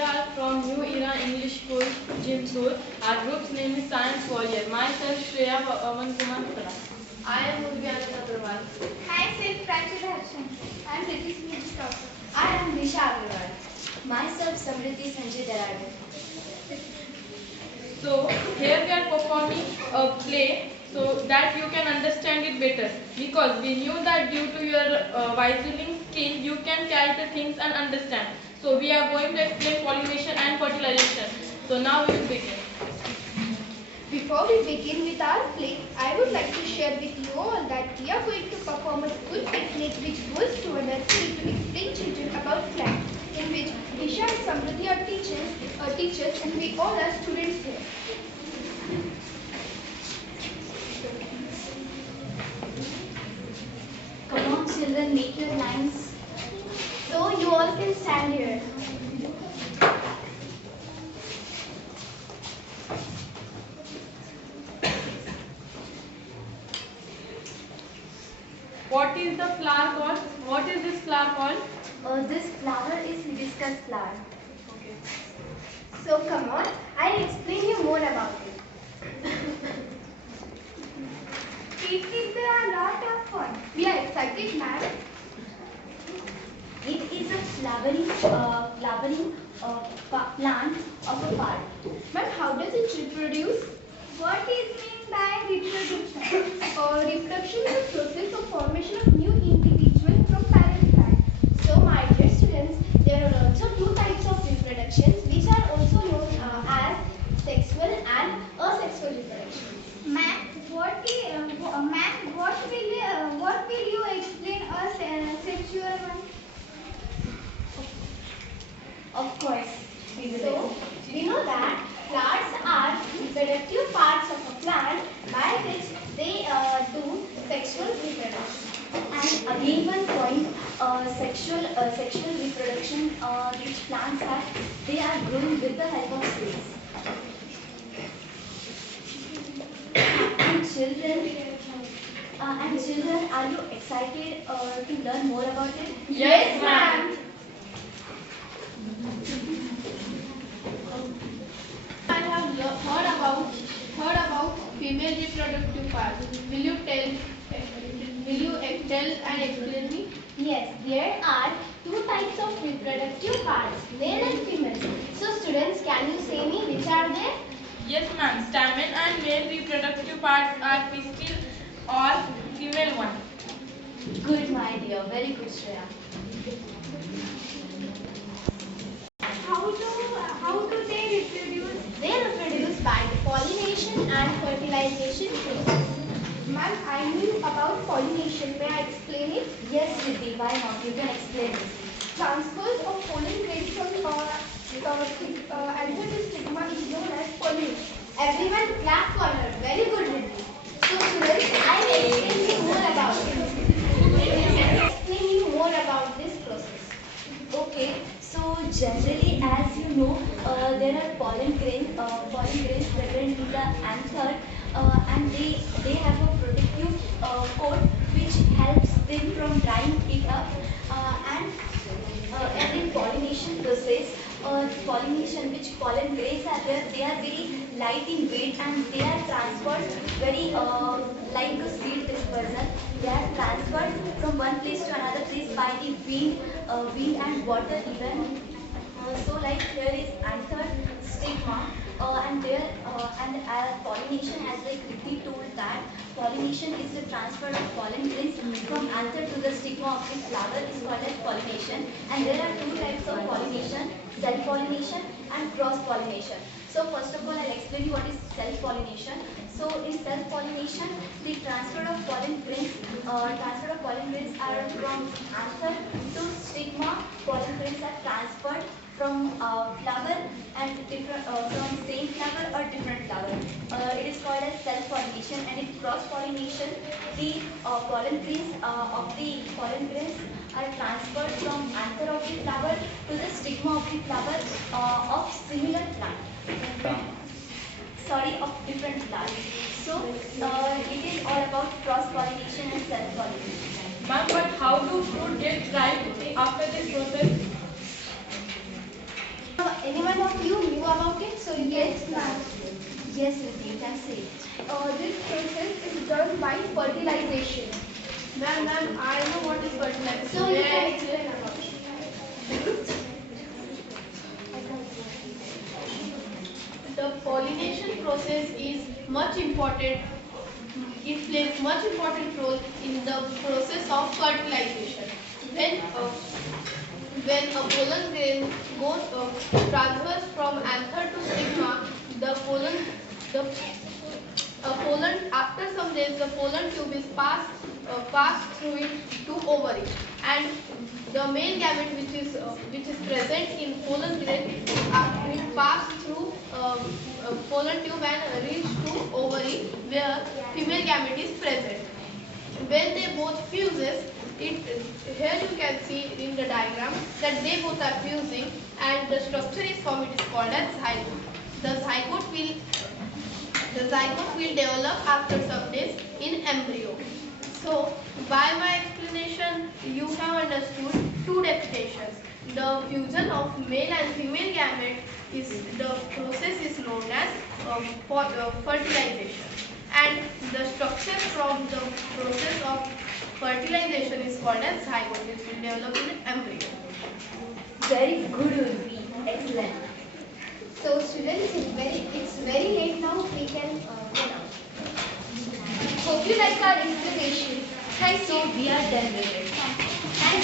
are from New Era English School, Jimtur. Our group's name is Science Warrior. Myself, Shreya Aman Kumar Kala. I am Urviana Agrawal. Hi, Sid Practical Action. I am Ritik Smith Doctor. I am Disha Agrawal. Myself, Samriti Sanjay Darade. So, here we are performing a play so that you can understand it better. Because we knew that due to your visualizing skill, you can carry the things and understand. So, we are going to explain pollination and fertilization. So, now we will begin. Before we begin with our play, I would like to share with you all that we are going to perform a school picnic which goes to a nursery to explain children about plants, in which Disha and Samriti are teachers and we all are students here. Come on, children, make your lines. So you all can stand here. What is the flower called? What is this flower called? This flower is hibiscus flower. Okay. So come on, I'll explain you more about it. Picnics are a lot of fun. We are excited, ma'am. It is a flowering plant of a part. Ma'am, how does it reproduce? What is meant by reproduction? Reproduction is a process of formation of new individual from parent plant. So, my dear students, there are also two types of reproductions which are also known as sexual and asexual reproduction. Ma'am, what will you explain a sexual one? Of course, we will. So, we know that flowers are reproductive parts of a plant by which they do sexual reproduction. And again, one point: sexual reproduction, which plants are, they are growing with the help of seeds. And children, are you excited to learn more about it? Yes, ma'am. I have heard about female reproductive parts. Will you tell and explain me? Yes, there are two types of reproductive parts, male and female. So students, can you say me which are they? Yes, ma'am. Stamen and male reproductive parts are pistil or female one. Good, my dear. Very good, Shreya. How do they reproduce? They reproduce by the pollination and fertilization process. Ma'am, I knew about pollination. May I explain it? Yes, Riddhi, why not? You can explain this. Transfers of pollen grains from anther to stigma is known as pollination. Everyone clap for her. Very good, Riddhi. So students, I will explain you more about it. Explain you more about this process. Okay, so generally, as you know, there are pollen grains present in the anther, and they have a protective coat which helps them from drying it up, and in pollination process, pollination which pollen grains are there, they are very light in weight and they are transferred very like a seed dispersal. They are transferred from one place to another place by the wind and water even. So like here is anther, stigma, and pollination, as like Riddhi told that pollination is the transfer of pollen grains from anther to the stigma of the flower is called as pollination. And there are two types of pollination: self-pollination and cross-pollination. So first of all, I'll explain you what is self-pollination. So in self-pollination, the transfer of pollen grains are from anther to stigma. Pollen grains are transferred from flower and different from same flower or different flower. It is called as self-pollination. And in cross-pollination, the pollen grains are transferred from anther of the flower to the stigma of the flower of similar plant. Sorry, of different plants. So it is all about cross-pollination and self-pollination. Ma'am, but how do fruit get ripe after this process? In Yes, ma'am. Yes, Riddhi, you can say it. This process is done by fertilization. Ma'am, I know what is fertilization. So you can explain about it. The pollination process is much important. It plays much important role in the process of fertilization. When a pollen grain goes transfers from anther to stigma, the the after some days the pollen tube is passed through it to ovary, and the male gamete which is present in pollen grain will pass through pollen tube and reach to ovary where female gamete is present. When they both fuses, here you can see in the diagram that they both are fusing and the structure is formed. It is called as zygote. The zygote will develop after some days in embryo. So, by my explanation, you have understood two definitions. The fusion of male and female gamete the process is known as fertilization, and the structure from the process of fertilization is called as zygote. It will develop in embryo. Very good, Urvi. Excellent. So students, it's very late now. We can go now. Hope you like our explanation. Thank you. So we are done with it.